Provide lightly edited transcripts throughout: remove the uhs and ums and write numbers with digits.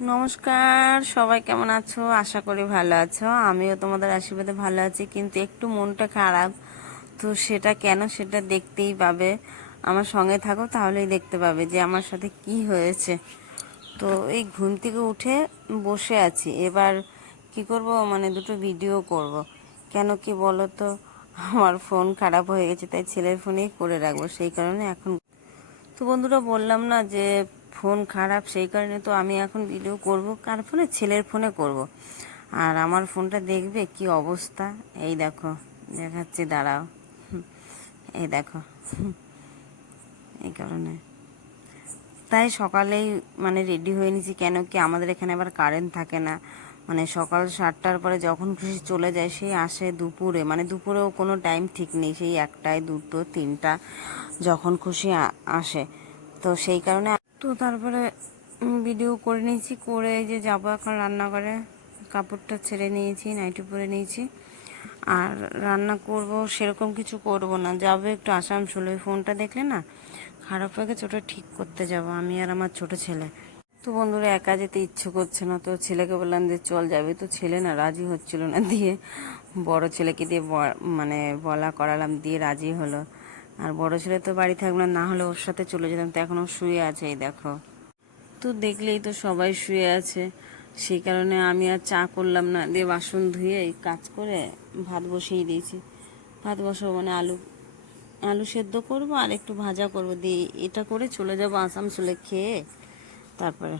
নমস্কার, সবাই কেমন আছো? আশা করি ভালো আছো। আমিও তোমাদের আশীর্বাদে ভালো আছি, কিন্তু একটু মনটা খারাপ। তো সেটা কেন, সেটা দেখতেই পাবে। আমার সঙ্গে থাকো, তাহলেই দেখতে পাবে যে আমার সাথে কি হয়েছে। তো এই ঘুম থেকে উঠে বসে আছি, এবার কি করব, মানে দুটো ভিডিও করব। কেন কি বলো তো, আমার ফোন খারাপ হয়ে গেছে, তাই ছেলের ফোনেই করে রাখবো, সেই কারণে এখন। তো বন্ধুরা, বললাম না যে ফোন খারাপ, সেই কারণে তো আমি এখন ভিডিও করব। কার ফোনে? ছেলের ফোনে করব। আর আমার ফোনটা দেখবে কি অবস্থা। এই দেখো, দেখাচ্ছি, দাঁড়াও। এই দেখো, এই কারণে তাই সকালেই মানে রেডি হয়ে নিয়েছি। কেন কি, আমাদের এখানে আবার কারেন্ট থাকে না, মানে সকাল 7টার পরে যখন খুশি চলে যায়, সেই আসে দুপুরে, মানে দুপুরেও কোনো টাইম ঠিক নেই, সেই 1টায় 2টো 3টা যখন খুশি আসে। তো সেই কারণে তো তারপরে ভিডিও করে নিয়েছি, করে এই যে যাবো এখন রান্নাঘরে। কাপড়টা ছেড়ে নিয়েছি, নাইটি পরে নিয়েছি। আর রান্না করব সেরকম কিছু করব না, যাবো একটু আসানসোল। ওই ফোনটা দেখলে না খারাপ হয়ে গেছে, ওটা ঠিক করতে যাব আমি আর আমার ছোট ছেলে। তো বন্ধুরা, একা যেতে ইচ্ছে করছে না, তো ছেলেকে বললাম যে চল যাবে, তো ছেলে না রাজি হচ্ছিল না, দিয়ে বড় ছেলেকে দিয়ে মানে বলা করালাম, দিয়ে রাজি হলো। আর বড় ছেলে তো বাড়ি থাকবে না, না হলে ওর সাথে চলে যেতাম। তো এখনও শুয়ে আছে, এই দেখো। তো দেখলেই তো সবাই শুয়ে আছে, সেই কারণে আমি আর চা করলাম না, দিয়ে বাসন ধুয়ে এই কাজ করে ভাত বসিয়ে দিয়েছি। ভাত বসাবো মানে আলু আলু সেদ্ধ করব আর একটু ভাজা করব, দিয়ে এটা করে চলে যাব আসানসোলে খেয়ে। তারপরে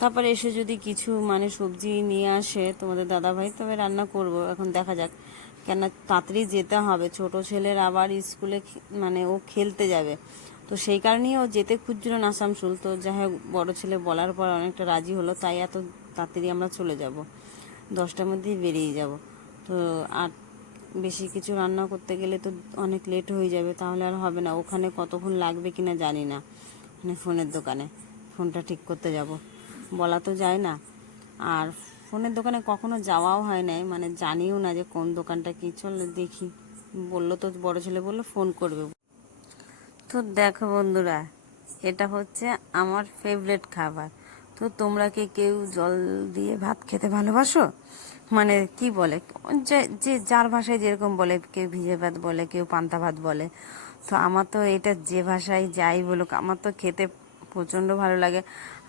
তারপরে এসে যদি কিছু মানে সবজি নিয়ে আসে তোমাদের দাদাভাই, তবে রান্না করব। এখন দেখা যাক, কেন তাড়াতাড়ি যেতে হবে, ছোট ছেলের আবার স্কুলে মানে ও খেলতে যাবে। তো সেই কারণেই ও যেতে খুঁজছিল না আসানসোল। তো যাই হোক, বড়ো ছেলে বলার পর অনেকটা রাজি হলো, তাই এত তাড়াতাড়ি আমরা চলে যাব, 10টার মধ্যেই বেরিয়ে যাব। তো আর বেশি কিছু রান্না করতে গেলে তো অনেক লেট হয়ে যাবে, তাহলে আর হবে না। ওখানে কতক্ষণ লাগবে কিনা জানি না, মানে ফোনের দোকানে ফোনটা ঠিক করতে যাব, বলা তো যায় না। আর ফোনের দোকানে কখনো যাওয়াও হয় নাই, মানে জানিও না যে কোন দোকানটা কি। চল দেখি, বললো তো, বড় ছেলে বললো ফোন করবে। তো দেখো বন্ধুরা, এটা হচ্ছে আমার ফেভারিট খাবার। তো তোমরা কি কেউ জল দিয়ে ভাত খেতে ভালোবাসো? মানে কি বলে, যে যে যার ভাষায় যেরকম বলে, কেউ ভিজে ভাত বলে, কেউ পান্তা ভাত বলে। তো আমার তো এটা যে ভাষায় যাই বলুক, আমার তো খেতে প্রচণ্ড ভালো লাগে।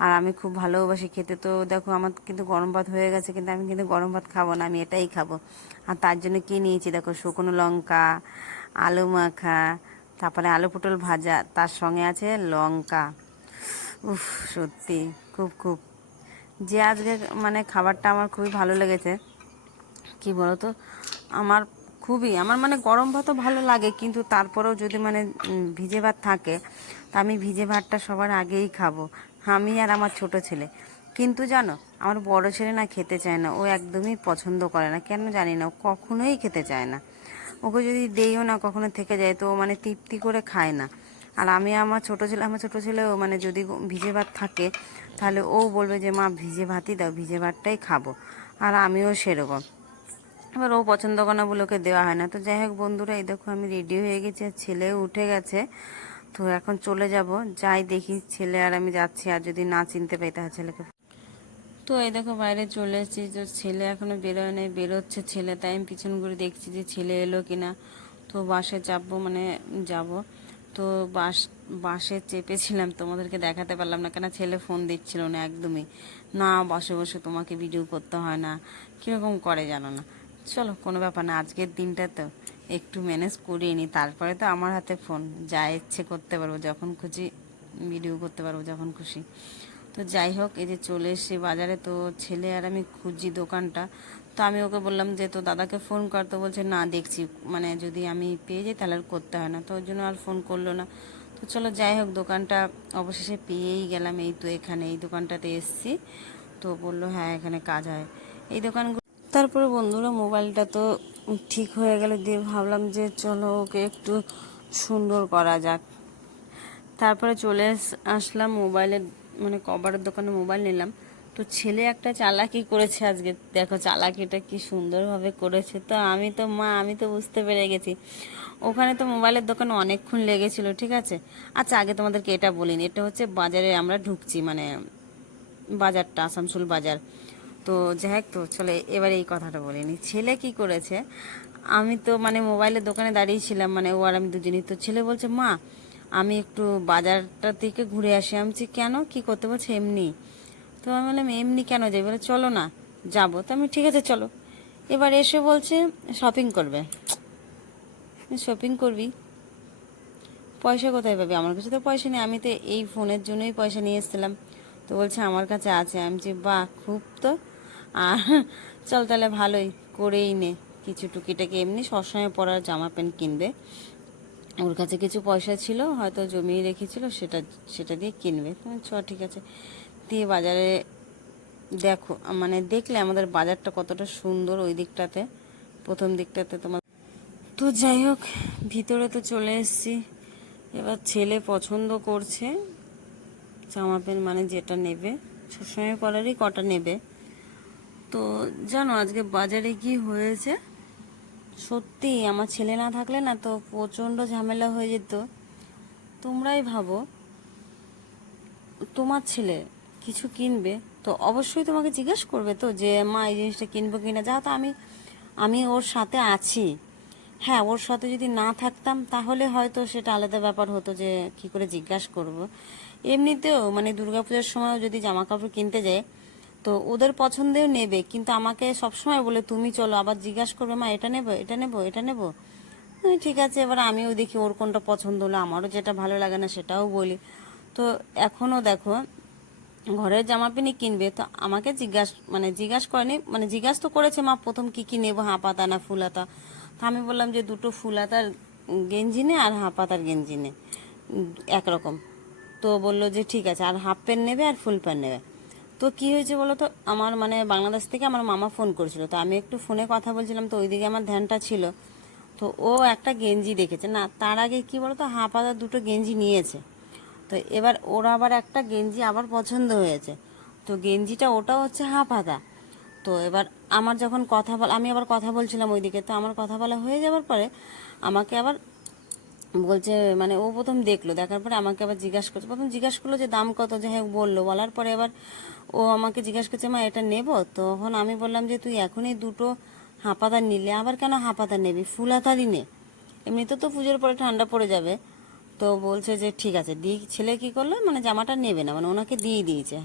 আর আমি খুব ভালোবাসি খেতে। তো দেখো, আমার কিন্তু গরম ভাত হয়ে গেছে, কিন্তু আমি কিন্তু গরম ভাত খাবো না, আমি এটাই খাবো। আর তার জন্য কি নিয়েছি দেখো, শুকনো লঙ্কা, আলু মাখা, তারপরে আলু পটল ভাজা, তার সঙ্গে আছে লঙ্কা। উফ, সত্যি খুব খুব যে আজকে মানে খাবারটা আমার খুবই ভালো লেগেছে। কি বলতো, আমার আমার মানে গরম ভাতও ভালো লাগে, কিন্তু তারপরেও যদি মানে ভিজে ভাত থাকে, তা আমি ভিজে ভাতটা সবার আগেই খাবো, আমি আর আমার ছোট ছেলে। কিন্তু জানো, আমার বড় ছেলে না খেতে চায় না, ও একদমই পছন্দ করে না, কেন জানি না, ও কখনোই খেতে চায় না। ওকে যদি দেইও না, কখনো থেকে যায়, তো ও মানে তৃপ্তি করে খায় না। আর আমার ছোটো ছেলেও মানে যদি ভিজে ভাত থাকে, তাহলে ও বলবে যে মা ভিজে ভাতই দাও, ভিজে ভাতটাই খাবো। আর আমিও সেরকম। এবার ও পছন্দ করে না বলে ওকে দেওয়া হয় না। তো যাই হোক বন্ধুরা, এই দেখো আমি রেডি হয়ে গেছি, আর ছেলেও উঠে গেছে। তো এখন চলে যাব, যাই দেখি, ছেলে আর আমি যাচ্ছি, আর যদি না চিনতে পাই তাহলে ছেলেকে। তো এই দেখো বাইরে চলে এসেছি, তো ছেলে এখনো বেরোয় নাই, বেরোচ্ছে ছেলে, তাই আমি পিছন করে দেখছি যে ছেলে এলো কিনা। তো বাসে চাপবো, মানে যাব। তো বাসে চেপেছিলাম, তোমাদেরকে দেখাতে পারলাম না, কেন ছেলে ফোন দিচ্ছিল না একদমই। না, বসে বসে তোমাকে ভিডিও করতে হয় না, কীরকম করে জানো না। চলো, কোনো ব্যাপার না, আজকের দিনটা তো একটু ম্যানেজ করিয়ে নিই, তারপরে তো আমার হাতে ফোন, যা ইচ্ছে করতে পারবো, যখন খুশি ভিডিও করতে পারবো, যখন খুশি। তো যাই হোক, এই যে চলে এসেছি বাজারে। তো ছেলে আর আমি খুঁজছি দোকানটা। তো আমি ওকে বললাম যে তো দাদাকে ফোন কর, তো বলছে না দেখছি, মানে যদি আমি পেয়ে যাই তাহলে আর করতে হয় না, তো ওই জন্য আর ফোন করলো না। তো চলো, যাই হোক, দোকানটা অবশেষে পেয়েই গেলাম। এই তো এখানে এই দোকানটাতে এসছি। তো বললো হ্যাঁ, এখানে কাজ হয় এই দোকানগুলো। তারপরে বন্ধুরা, মোবাইলটা তো ঠিক হয়ে গেলে, দিয়ে ভাবলাম যে চলো ওকে একটু সুন্দর করা যাক। তারপরে চলে আসলাম মোবাইলের মানে কভারের দোকানে, মোবাইল নিলাম। তো ছেলে একটা চালাকি করেছে আজকে, দেখো চালাকিটা কি সুন্দরভাবে করেছে। তো আমি তো বুঝতে পেরে গেছি। ওখানে তো মোবাইলের দোকানে অনেকক্ষণ লেগেছিল, ঠিক আছে। আচ্ছা, আগে তোমাদেরকে এটা বলিনি, এটা হচ্ছে বাজারে আমরা ঢুকছি, মানে বাজারটা, আসানসোল বাজার। তো যাই হোক, তো চলে এবারে এই কথাটা বলে নিই। ছেলে কি করেছে, আমি তো মানে মোবাইলের দোকানে দাঁড়িয়েছিলাম, মানে ও আর আমি দুজনই। তো ছেলে বলছে, মা আমি একটু বাজারটা থেকে ঘুরে আসি। আমি বলছি কেন, কি করতে বলছে? এমনি। তো আমি বললাম এমনি কেন যাই? বলে চলো না, যাবো। তো আমি ঠিক আছে চলো। এবার এসে বলছে শপিং করবে। শপিং করবি, পয়সা কোথায় পাবি? আমার কাছে তো পয়সা নেই, আমি তো এই ফোনের জন্যই পয়সা নিয়ে এসেছিলাম। তো বলছে আমার কাছে আছে। আমি বলছি বাহ, খুব তো। আর চল তাহলে ভালোই, করেই নে কিছু টুকিটাকি, এমনি সবসময় পরার জামা প্যান্ট কিনবে। ওর কাছে কিছু পয়সা ছিল, হয়তো জমিয়ে রেখেছিল, সেটা সেটা দিয়ে কিনবে। তো চ ঠিক আছে। দিয়ে বাজারে দেখো, মানে দেখলে আমাদের বাজারটা কতটা সুন্দর ওই দিকটাতে, প্রথম দিকটাতে তোমার। তো যাই হোক, ভিতরে তো চলে এসেছি। এবার ছেলে পছন্দ করছে জামা প্যান্ট, মানে যেটা নেবে, সবসময় পরারই কটা নেবে। তো জানো আজকে বাজারে কি হয়েছে, সত্যি আমার ছেলে না থাকলে না তো প্রচণ্ড ঝামেলা হয়ে যেত। তোমরাই ভাবো, তোমার ছেলে কিছু কিনবে তো অবশ্যই তোমাকে জিজ্ঞেস করবে তো যে মা এই জিনিসটা কিনবো কিনা। যা, তো আমি আমি ওর সাথে আছি। হ্যাঁ, ওর সাথে যদি না থাকতাম তাহলে হয়তো সেটা আলাদা ব্যাপার হতো, যে কি করে জিজ্ঞাসা করব। এমনিতেও মানে দুর্গাপূজার সময়ও যদি জামা কাপড় কিনতে যায় তো ওদের পছন্দেও নেবে, কিন্তু আমাকে সবসময় বলে তুমি চলো, আবার জিজ্ঞাসা করবে মা এটা নেবো, এটা নেবো, এটা নেবো। ঠিক আছে, এবার আমিও দেখি ওর কোনটা পছন্দ হলো, আমারও যেটা ভালো লাগে না সেটাও বলি। তো এখনও দেখো, ঘরের জামা প্যান্ট কিনবে তো আমাকে জিজ্ঞাসা করেনি, মানে জিজ্ঞাসা তো করেছে মা প্রথম কি কি নেবো, হাফ হাতা না ফুল হাতা। তো আমি বললাম যে দুটো ফুল হাতার গেঞ্জি নে আর হাফ হাতার গেঞ্জি নে, একরকম। তো বললো যে ঠিক আছে, আর হাফ প্যান্ট নেবে আর ফুল প্যান্ট নেবে। তো কি হয়েছে বলো তো, আমার মানে বাংলাদেশ থেকে আমার মামা ফোন করেছিল, তো আমি একটু ফোনে কথা বলছিলাম, তো ওইদিকে আমার ধ্যানটা ছিল। তো ও একটা গেঞ্জি দেখেছে, না তার আগে কি বলো তো, হাফ হাতার দুটো গেঞ্জি নিয়েছে। তো এবার ওর আবার একটা গেঞ্জি আবার পছন্দ হয়েছে, তো গেঞ্জিটা ওটাও হচ্ছে হাফ হাতা। তো এবার আমার যখন আমি আবার কথা বলছিলাম ওইদিকে, তো আমার কথা বলা হয়ে যাওয়ার পরে আমাকে আবার বলছে, মানে ও প্রথম দেখলো, দেখার পরে আমাকে আবার জিজ্ঞাসা করছে, প্রথম জিজ্ঞাসা করলো যে দাম কত, যে হ্যাঁ বললো, বলার পরে এবার ও আমাকে জিজ্ঞাসা করছে মা এটা নেবো। তখন আমি বললাম যে তুই এখনই দুটো হাঁপাতা নিলে আবার কেন হাঁপাতা নেবি, ফুল হাতারই নে, এমনিতে তো পুজোর পরে ঠান্ডা পড়ে যাবে। তো বলছে যে ঠিক আছে ছেলে কি করলো, মানে জামাটা নেবে না, মানে ওনাকে দিয়ে দিয়েছে।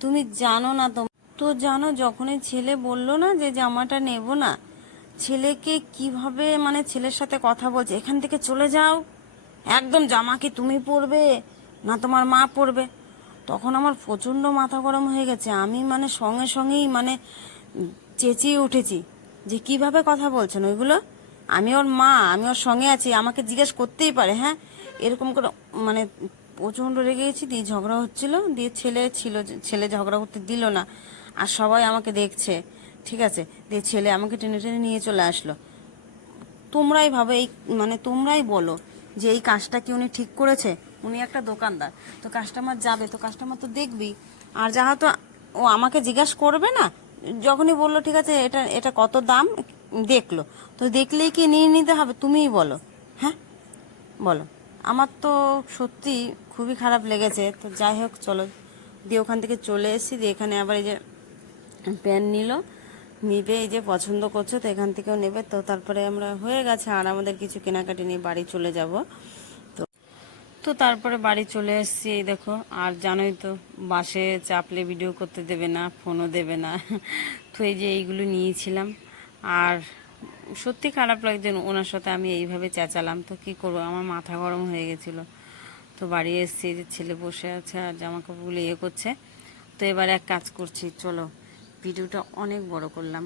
তুমি জানো না, তো জানো যখনই ছেলে বললো না যে জামাটা নেব না, ছেলেকে কিভাবে মানে ছেলের সাথে কথা বলছে, এখান থেকে চলে যাও, একদম জামা কি তুমি পরবে না তোমার মা পরবে। তখন আমার প্রচণ্ড মাথা গরম হয়ে গেছে, আমি মানে সঙ্গে সঙ্গেই মানে চেঁচিয়ে উঠেছি যে কিভাবে কথা বলছেন ওইগুলো, আমি ওর মা, আমি ওর সঙ্গে আছি, আমাকে জিজ্ঞেস করতেই পারে। হ্যাঁ, এরকম করে মানে প্রচণ্ড রেগে গেছি। দিয়ে ঝগড়া হচ্ছিল, দিয়ে ছেলে ঝগড়া করতে দিল না, আর সবাই আমাকে দেখছে, ঠিক আছে। দিয়ে ছেলে আমাকে টেনে টেনে নিয়ে চলে আসলো। তোমরাই ভাবো, এই মানে তোমরাই বলো যে এই কাজটা কি উনি ঠিক করেছে? উনি একটা দোকানদার, তো কাস্টমার যাবে, তো কাস্টমার তো দেখবি। আর যাহা তো ও আমাকে জিজ্ঞাসা করবে না, যখনই বললো ঠিক আছে এটা এটা কত দাম, দেখলো, তো দেখলেই কি নিয়ে নিতে হবে? তুমিই বলো, হ্যাঁ বলো। আমার তো সত্যি খুবই খারাপ লেগেছে। তো যাই হোক চলো, দিয়ে ওখান থেকে চলে এসেছি, দিয়ে এখানে আবার এই যে প্যান নিবে, এই যে পছন্দ করছো তো এখান থেকেও নেবে। তো তারপরে আমরা হয়ে গেছে, আর আমাদের কিছু কেনাকাটি নিয়ে বাড়ি চলে যাব। তো তো তারপরে বাড়ি চলে এসেছি, এই দেখো। আর জানোই তো, বাসে চাপলে ভিডিও করতে দেবে না, ফোনও দেবে না। তো এই যে এইগুলো নিয়েছিলাম। আর সত্যি খারাপ লাগছে, ওনার সাথে আমি এইভাবে চেঁচালাম, তো কি করবো, আমার মাথা গরম হয়ে গেছিলো। তো বাড়ি এসেছি, যে ছেলে বসে আছে আর জামা কাপড়গুলো ইয়ে করছে। তো এবার এক কাজ করছি, চলো ভিডিওটা অনেক বড় করলাম,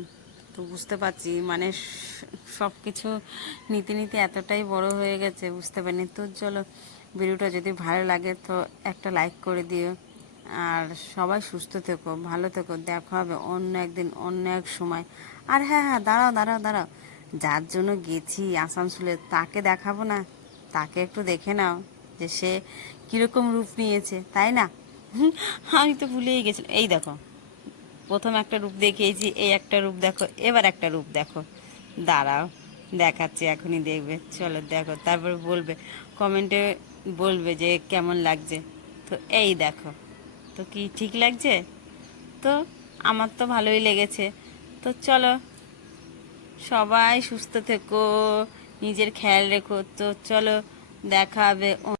তো বুঝতে পারছি মানে সব কিছু নিতে নিতে এতটাই বড় হয়ে গেছে, বুঝতে পারিনি। তো চলো, ভিডিওটা যদি ভালো লাগে তো একটা লাইক করে দিও। আর সবাই সুস্থ থেকো, ভালো থেকো, দেখা হবে অন্য একদিন অন্য এক সময়। আর হ্যাঁ হ্যাঁ, দাঁড়াও দাঁড়াও দাঁড়াও, যার জন্য গেছি আসানসোলে তাকে দেখাবো না? তাকে একটু দেখে নাও যে সে কীরকম রূপ নিয়েছে, তাই না? আমি তো ভুলেই গেছিলাম। এই দেখো, প্রথম একটা রূপ দেখিয়েছি, এই একটা রূপ দেখো, এবার একটা রূপ দেখো। দাঁড়াও দেখাচ্ছি, এখনই দেখবে, চলো দেখো, তারপর বলবে, কমেন্টে বলবে যে কেমন লাগছে। তো এই দেখো, তো কি ঠিক লাগছে? তো আমার তো ভালোই লেগেছে। তো চলো, সবাই সুস্থ থেকো, নিজের খেয়াল রেখো। তো চলো, দেখা হবে